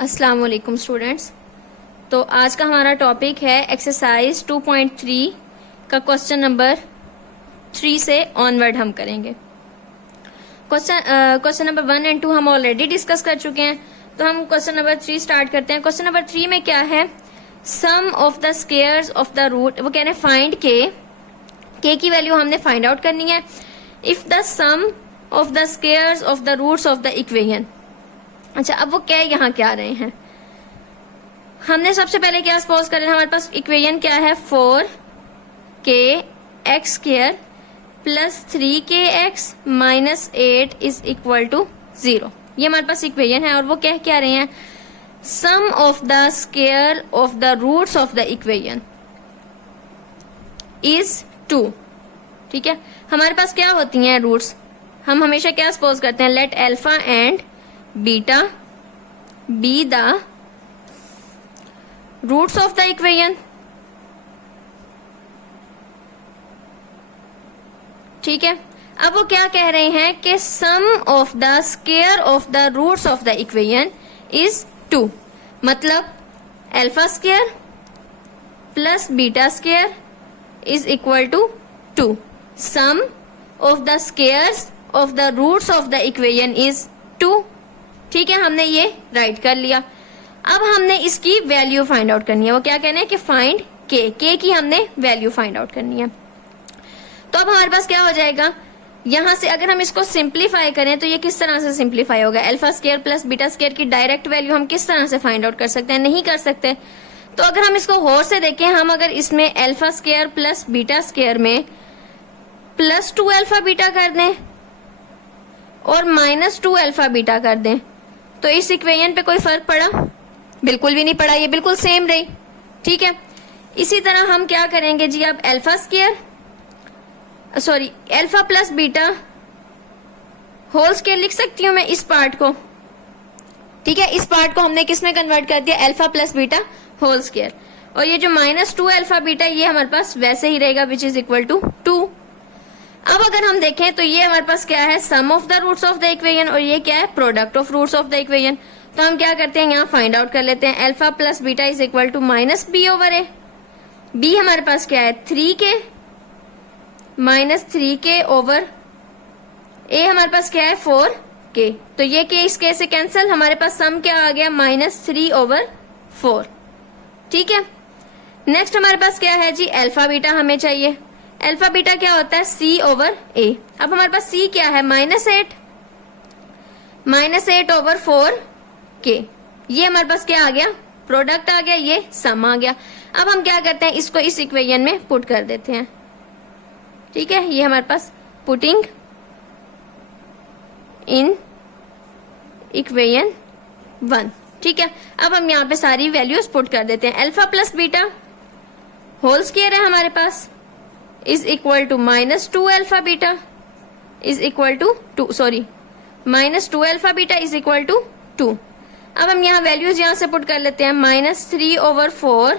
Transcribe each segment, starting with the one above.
अस्सलाम वालेकुम स्टूडेंट्स। तो आज का हमारा टॉपिक है एक्सरसाइज 2.3 का क्वेश्चन नंबर 3 से ऑनवर्ड हम करेंगे। क्वेश्चन नंबर 1 एंड 2 हम ऑलरेडी डिस्कस कर चुके हैं, तो हम क्वेश्चन नंबर 3 स्टार्ट करते हैं। क्वेश्चन नंबर 3 में क्या है, sum of the squares of the root, वो कह रहे हैं फाइंड के की वैल्यू हमने फाइंड आउट करनी है if the sum of the squares of the roots of the equation. अच्छा, अब वो क्या क्या रहे हैं, हमने सबसे पहले क्या सपोज कर रहे हैं, हमारे पास इक्वेशन क्या है 4k x square plus 3k x minus 8 is equal to 0। ये हमारे पास इक्वेशन है और वो क्या रहे हैं, sum of the square of the roots of the equation is 2। ठीक है, हमारे पास क्या होती हैं रूट्स, हम हमेशा क्या सपोज करते हैं, let alpha and beta be the roots of the equation. ठीक है, अब वो क्या कह रहे हैं कि sum of the square of the roots of the equation is 2, मतलब alpha square plus beta square is equal to 2। Sum of the squares of the roots of the equation is 2। ठीक है, हमने ये राइट कर लिया। अब हमने इसकी वैल्यू फाइंड आउट करनी है, वो क्या कहना है कि फाइंड के की हमने वैल्यू फाइंड आउट करनी है। तो अब हमारे पास क्या हो जाएगा, यहां से अगर हम इसको सिंप्लीफाई करें तो ये किस तरह से सिंप्लीफाई होगा, alpha square plus beta square की डायरेक्ट वैल्यू हम किस तरह से फाइंड आउट कर सकते हैं, नहीं कर सकते। तो अगर हम इसको गौर से देखें, हम अगर इसमें alpha square plus beta square में प्लस 2 अल्फा बीटा कर दें और माइनस 2 अल्फा बीटा कर दें, तो इस इक्वेशन पे कोई फर्क पड़ा, बिल्कुल भी नहीं पड़ा, ये बिल्कुल सेम रही। ठीक है, इसी तरह हम क्या करेंगे जी, अब alpha square alpha plus beta whole square लिख सकती हूं मैं इस पार्ट को। ठीक है, इस पार्ट को हमने किस में कन्वर्ट कर दिया, alpha plus beta whole square, और ये जो माइनस 2 अल्फा बीटा ये हमारे पास वैसे ही रहेगा विच इज इक्वल टू 2। अब अगर हम देखें तो ये हमारे पास क्या है, sum of the roots of the equation, और ये क्या है, product of roots of the equation. तो हम क्या करते हैं, यहाँ फाइंड आउट कर लेते हैं, alpha plus beta is equal to minus B over A. B हमारे पास क्या है 3k माइनस 3k ओवर ए, हमारे पास क्या है 4k। तो ये के इस के से कैंसिल, हमारे पास सम क्या आ गया माइनस 3 ओवर 4। ठीक है, नेक्स्ट हमारे पास क्या है जी, अल्फा बीटा हमें चाहिए। अल्फा बीटा क्या होता है c ओवर a। अब हमारे पास c क्या है माइनस 8 ओवर 4k, ये हमारे पास क्या आ गया, प्रोडक्ट आ गया, ये सम आ गया। अब हम क्या करते हैं, इसको इस इक्वेशन में पुट कर देते हैं। ठीक है, ये हमारे पास पुटिंग इन इक्वेशन 1। ठीक है, अब हम यहाँ पे सारी वैल्यूज पुट कर देते हैं। Alpha plus beta whole square है हमारे पास is equal to minus 2 alpha beta is equal to 2, sorry minus 2 alpha beta is equal to 2। अब हम यहाँ वैल्यूज यहाँ से पुट कर लेते हैं, माइनस 3 ओवर 4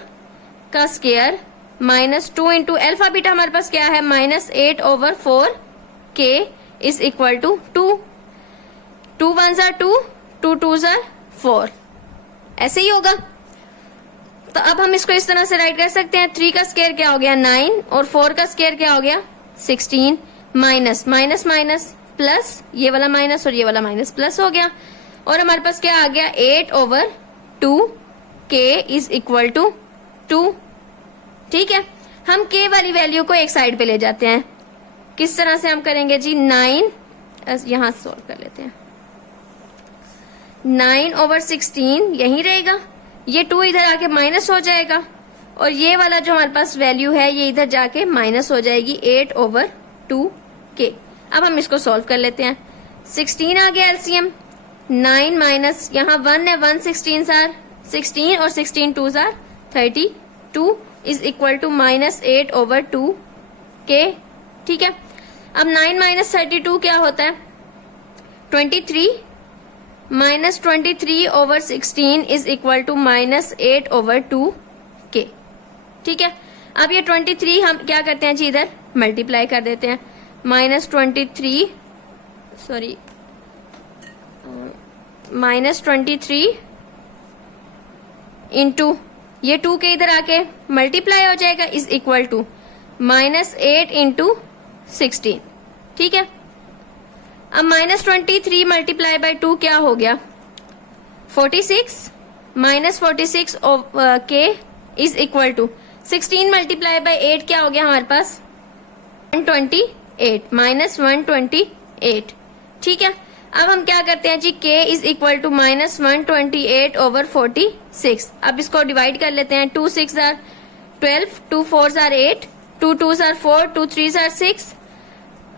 का square minus 2 into alpha beta हमारे पास क्या है minus 8 over 4k is equal to 2। 2 1 जार 2, 2 2 जार 4, ऐसे ही होगा। तो अब हम इसको इस तरह से राइट कर सकते हैं, 3 का स्क्वायर क्या हो गया 9 और 4 का स्क्वायर क्या हो गया 16, माइनस माइनस माइनस प्लस, ये वाला माइनस और ये वाला माइनस प्लस हो गया, और हमारे पास क्या आ गया 8 over 2k is equal to 2। ठीक है, हम k वाली वैल्यू को एक साइड पे ले जाते हैं, किस तरह से हम करेंगे जी, 9 यहां सॉल्व कर लेते हैं, 9 ओवर 16 यही रहेगा, ये 2 इधर आके माइनस हो जाएगा, और ये वाला जो हमारे पास वैल्यू है ये इधर जाके माइनस हो जाएगी 8 ओवर 2k। अब हम इसको सॉल्व कर लेते हैं, 16 आ गया एलसीएम, 9 माइनस यहाँ 1 है, 1 16 जार 16 और 16 2 जार 32 is equal to minus 8 over 2k। ठीक है, अब 9 माइनस 32 क्या होता है 23, minus 23 over 16 is equal to minus 8 over 2k। ठीक है, अब ये 23 हम क्या करते हैं जी, इधर मल्टीप्लाई कर देते हैं, माइनस 23 सॉरी -23 इंटू ये 2 के इधर आके मल्टीप्लाई हो जाएगा इज इक्वल टू -8 इंटू 16। ठीक है, अब -23 मल्टीप्लाई बाई 2 क्या हो गया 46, -46 के is equal to 16 multiply by 8 क्या हो गया हमारे पास 128, -128। ठीक है, अब हम क्या करते हैं जी, k is equal to -128 over 46। अब इसको डिवाइड कर लेते हैं, 2 6 आर 12, 2 4 आर 8, 2 2 आर 4, 2 3 आर 6।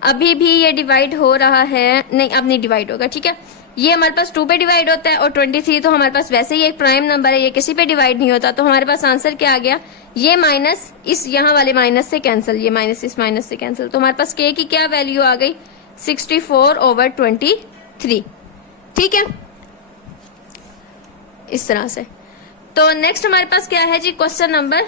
अभी भी ये डिवाइड हो रहा है, नहीं अब नहीं डिवाइड होगा। ठीक है, ये हमारे पास 2 पे डिवाइड होता है और 23 तो हमारे पास वैसे ही एक प्राइम नंबर है, ये किसी पे डिवाइड नहीं होता। तो हमारे पास आंसर क्या आ गया, ये माइनस इस यहाँ वाले माइनस से कैंसिल, ये माइनस इस माइनस से कैंसिल। तो हमारे पास k की क्या वैल्यू आ गई 64 ओवर 23। ठीक है, इस तरह से। तो नेक्स्ट हमारे पास क्या है जी, क्वेश्चन नंबर,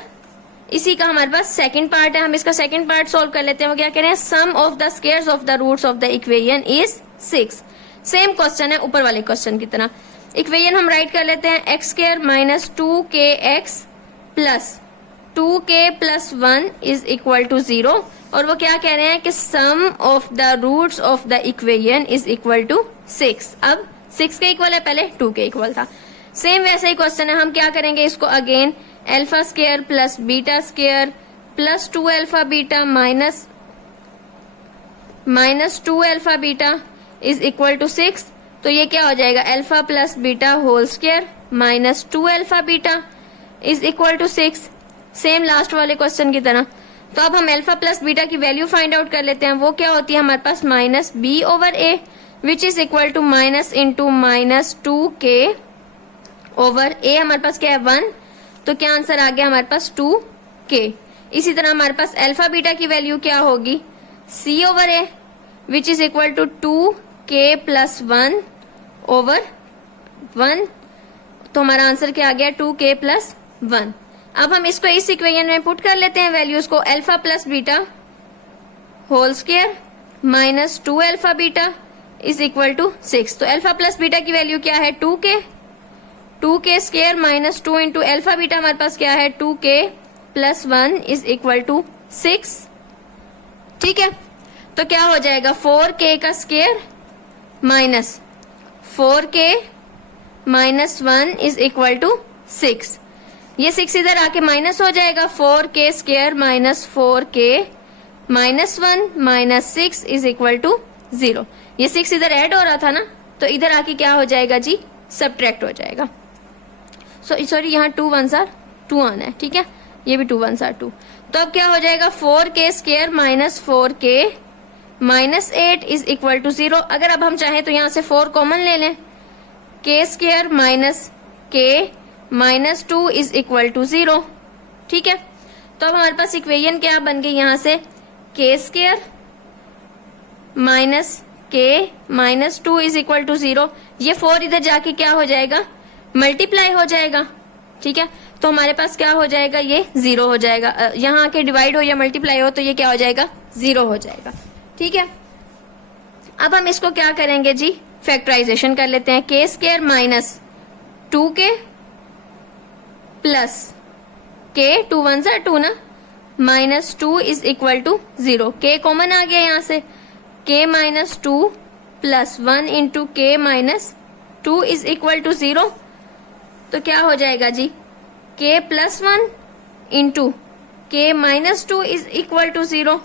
इसी का हमारे पास सेकंड पार्ट है। हम इसका सेकंड पार्ट सॉल्व कर लेते हैं। वो क्या कह रहे हैं, sum of the squares of the roots of the equation is 6। Same question है ऊपर वाले क्वेश्चन की तरह। इक्वेशन हम राइट कर लेते हैं, x square minus 2kx plus 2k plus 1 is equal to 0। और वो क्या कह रहे हैं कि sum of the roots of the equation is equal to 6। अब 6 के इक्वल है, पहले 2 के इक्वल था। सेम वैसा ही क्वेश्चन है। हम क्या करेंगे इसको, again alpha square plus beta square plus 2 alpha beta minus 2 alpha beta is equal to 6। तो ये क्या हो जाएगा, alpha plus beta whole square minus 2 alpha beta is equal to 6। Same last वाले क्वेश्चन की तरह। तो अब हम अल्फा प्लस बीटा की वैल्यू फाइंड आउट कर लेते हैं। वो क्या होती है हमारे पास, minus B over A which is equal to minus into minus 2k over ए। हमारे पास क्या है 1, तो क्या आंसर आ गया हमारे पास 2k। इसी तरह हमारे पास अल्फा बीटा की वैल्यू क्या होगी, c over A which is equal to 2k plus 1 over 1। तो हमारा आंसर क्या आ गया 2k प्लस 1। अब हम इसको इस इक्वेशन में पुट कर लेते हैं वैल्यूज को, alpha plus beta whole square minus 2 alpha beta is equal to 6। तो अल्फा प्लस बीटा की वैल्यू क्या है 2k square minus 2 into alpha beta हमारे पास क्या है 2k plus 1 is equal to 6। ठीक है, तो क्या हो जाएगा 4k का square minus 4k minus 1 is equal to 6। ये 6 इधर आके माइनस हो जाएगा, 4k square minus 4k minus 1 minus 6 is equal to 0। ये 6 इधर ऐड हो रहा था ना, तो इधर आके क्या हो जाएगा जी, सब्ट्रैक्ट हो जाएगा। सॉरी यहाँ 2 1s आर 2 आना है। ठीक है, ये भी 2 1s आर 2। तो अब क्या हो जाएगा 4k square minus 4k minus 8 is equal to 0। अगर अब हम चाहें तो यहाँ से 4 कॉमन ले लें, k square minus k minus 2 is equal to 0। ठीक है, तो अब हमारे पास इक्वेशन क्या बन गई, यहाँ से k square minus k minus 2 is equal to 0। ये 4 इधर जाके क्या हो जाएगा, मल्टीप्लाई हो जाएगा। ठीक है, तो हमारे पास क्या हो जाएगा, ये 0 हो जाएगा। यहाँ आके डिवाइड हो या मल्टीप्लाई हो तो ये क्या हो जाएगा 0 हो जाएगा। ठीक है, अब हम इसको क्या करेंगे जी, फैक्टराइजेशन कर लेते हैं। k square minus 2k plus k 2 1s are 2 ना, minus 2 is equal to 0। k common आ गया यहाँ से, k minus 2 plus 1 into k minus 2 is equal to 0। तो क्या हो जाएगा जी, k plus 1 into k minus 2 is equal to 0।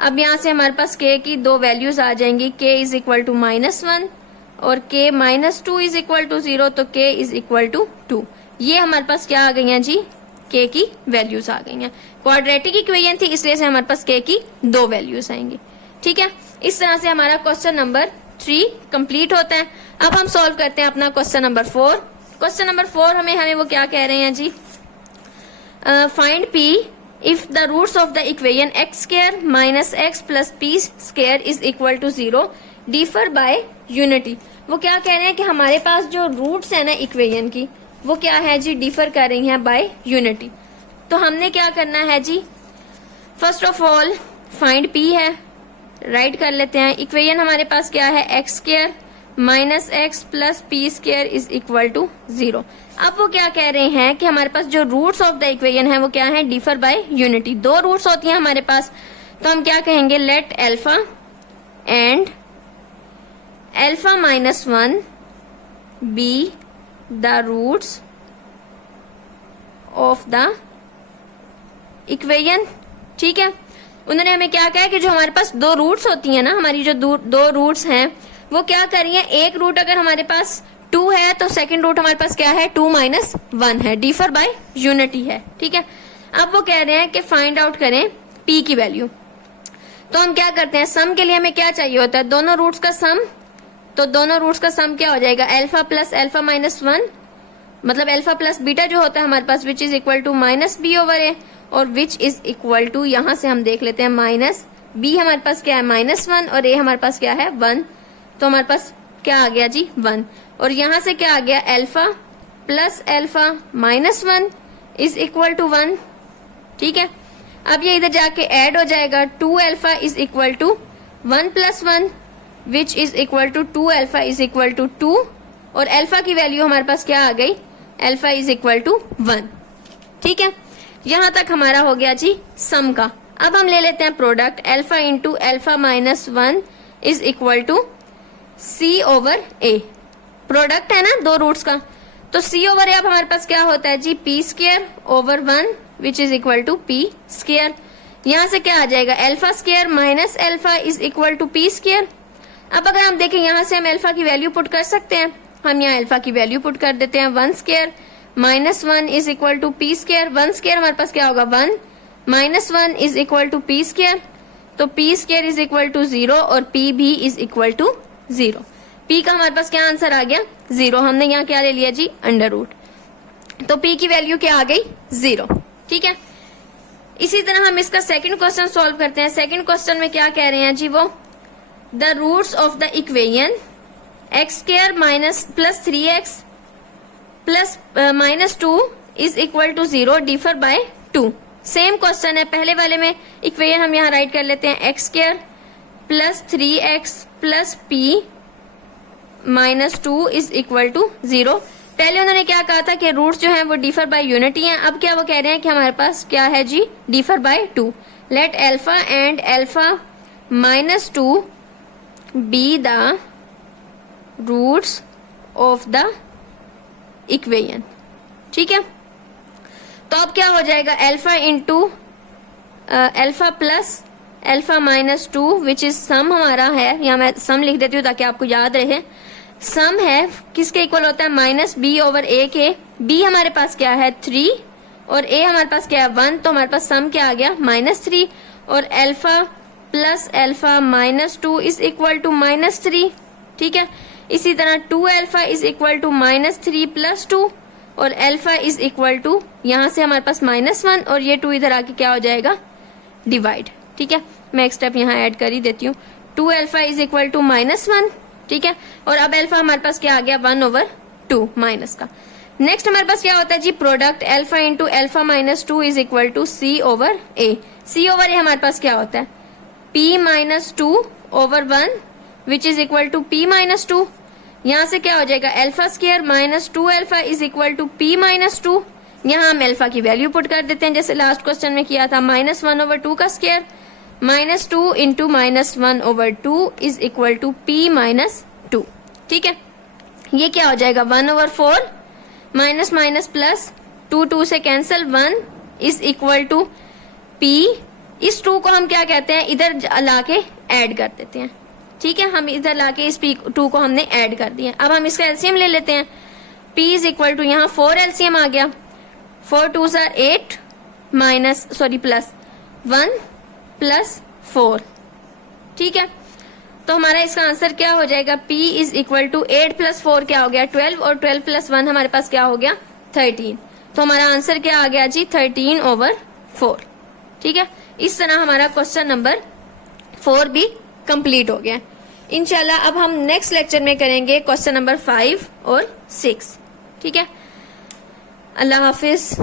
अब यहाँ से हमारे पास k की 2 वैल्यूज आ जाएंगी, k इज इक्वल टू -1 और k minus 2 is equal to 0। तो k इज इक्वल टू 2। ये हमारे पास क्या आ गई हैं जी, k की वैल्यूज आ गई हैं। क्वाड्रेटिक इक्वेशन थी इसलिए से हमारे पास k की 2 वैल्यूज आएंगी। ठीक है, इस तरह से हमारा क्वेश्चन नंबर 3 कंप्लीट होता है। अब हम सॉल्व करते हैं अपना क्वेश्चन नंबर 4। क्वेश्चन नंबर 4 हमें वो क्या कह रहे हैं जी, find p if the roots of the equation x square minus x plus p square is equal to 0 differ by unity। वो क्या कह रहे हैं कि हमारे पास जो रूट्स है ना इक्वेशन की, वो क्या है जी, डिफर कर रही हैं बाय यूनिटी। तो हमने क्या करना है जी, first of all find p है, राइट कर लेते हैं। इक्वेशन हमारे पास क्या है, x square minus x plus p square is equal to 0। अब वो क्या कह रहे हैं कि हमारे पास जो रूट्स ऑफ द इक्वेशन है वो क्या है, डिफर बाय यूनिटी। दो रूट्स होती हैं हमारे पास, तो हम क्या कहेंगे, let alpha and alpha minus 1 be the roots of the equation. ठीक है, उन्होंने हमें क्या कहा कि जो हमारे पास दो रूट्स होती हैं ना, हमारी जो दो रूट्स हैं वो क्या कर रही है, एक रूट अगर हमारे पास 2 है तो सेकंड रूट हमारे पास क्या है, 2 माइनस 1 है, डिफर बाय यूनिटी है। ठीक है, अब वो कह रहे हैं कि फाइंड आउट करें p की वैल्यू। तो हम क्या करते हैं, सम के लिए हमें क्या चाहिए होता है, दोनों रूट्स का सम। तो दोनों रूट्स का सम क्या हो जाएगा, अल्फा प्लस अल्फा माइनस 1, मतलब अल्फा प्लस बीटा जो होता है हमारे पास, which is equal to minus B over a, और विच इज इक्वल टू, यहां से हम देख लेते हैं, माइनस बी हमारे पास क्या है -1 और ए हमारे पास क्या है 1, तो हमारे पास क्या आ गया जी 1। और यहां से क्या आ गया, alpha plus alpha minus 1 is equal to 1। ठीक है, अब ये इधर जाके ऐड हो जाएगा, 2 alpha is equal to 1 plus 1 which is equal to 2 alpha is equal to 2, और अल्फा की वैल्यू हमारे पास क्या आ गई, अल्फा इज इक्वल टू 1। ठीक है, यहां तक हमारा हो गया जी सम का। अब हम ले लेते हैं product, alpha into alpha minus 1 is equal to C over A. Product है ना दो रूट्स का, तो सी ओवर ए अब हमारे पास क्या होता है जी, p square over 1 which is equal to p square. यहां से क्या आ जाएगा, alpha square minus alpha is equal to p square. अब अगर हम देखें यहां से हम अल्फा की वैल्यू पुट कर सकते हैं, हम यहाँ अल्फा की वैल्यू पुट कर देते हैं, 1 square minus 1 is equal to p square. 1 square हमारे पास क्या होगा 1, minus 1 is equal to p square, तो p square is equal to 0 और पी भी इज इक्वल टू 0। पी का हमारे पास क्या आंसर आ गया 0, हमने यहाँ क्या ले लिया जी अंडर रूट, तो पी की वैल्यू क्या आ गई 0। ठीक है, इसी तरह हम इसका सेकंड क्वेश्चन सॉल्व करते हैं। सेकंड क्वेश्चन में क्या कह रहे हैं जी, वो the roots of the equation x square minus plus 3x plus minus 2 is equal to 0 differ by 2। Same question है, पहले वाले में इक्वेशन हम यहाँ राइट कर लेते हैं, x square plus 3x plus p minus 2 is equal to 0। पहले उन्होंने क्या कहा था कि रूट्स जो हैं वो डिफर बाय यूनिटी हैं, अब क्या वो कह रहे हैं कि हमारे पास क्या है जी differ by 2। Let alpha and alpha minus 2 be the roots of the equation. ठीक है, तो अब क्या हो जाएगा, alpha into alpha plus alpha minus 2 which is sum हमारा है, यहाँ मैं सम लिख देती हूँ ताकि आपको याद रहे। सम है किसके इक्वल होता है, माइनस बी ओवर ए के। बी हमारे पास क्या है 3 और ए हमारे पास क्या है 1, तो हमारे पास सम क्या आ गया -3, और alpha plus alpha minus 2 is equal to -3। ठीक है, इसी तरह 2 alpha is equal to -3 plus 2, और अल्फा इज इक्वल टू, यहाँ से हमारे पास -1 और ये 2 इधर आके क्या हो जाएगा डिवाइड। ठीक है, मैं एक स्टेप यहाँ ऐड कर ही देती हूँ, 2 अल्फा इज इक्वल टू -1। ठीक है, और अब अल्फा हमारे पास क्या आ गया 1/2 माइनस का। नेक्स्ट हमारे पास क्या होता है जी product, alpha into alpha minus 2 is equal to C over A. C over ए हमारे पास क्या होता है, p minus 2 over 1 which is equal to p minus 2। यहाँ से क्या हो जाएगा, alpha square minus 2 alpha is equal to p minus 2। यहाँ हम अल्फा की वैल्यू पुट कर देते हैं जैसे लास्ट क्वेश्चन में किया था, -1/2 का square -2 into -1/2 is equal to p minus 2। ठीक है, ये क्या हो जाएगा 1/4 माइनस माइनस प्लस 2 से cancel 1 is equal to p। इस 2 को हम क्या कहते हैं, इधर लाके ऐड कर देते हैं। ठीक है, हम इधर लाके इस 2 को हमने ऐड कर दिया। अब हम इसका एलसीएम ले लेते हैं, p इज इक्वल टू, यहाँ 4 एलसीएम आ गया, 4 2s are 8 minus plus 1 plus 4। ठीक है, तो हमारा इसका आंसर क्या हो जाएगा, p is equal to 8 plus 4 क्या हो गया 12, और 12 प्लस 1 हमारे पास क्या हो गया 13। तो हमारा आंसर क्या आ गया जी 13/4। ठीक है, इस तरह हमारा क्वेश्चन नंबर 4 भी कंप्लीट हो गया। इंशाल्लाह अब हम नेक्स्ट लेक्चर में करेंगे क्वेश्चन नंबर 5 और 6। ठीक है, अल्लाह हाफिज।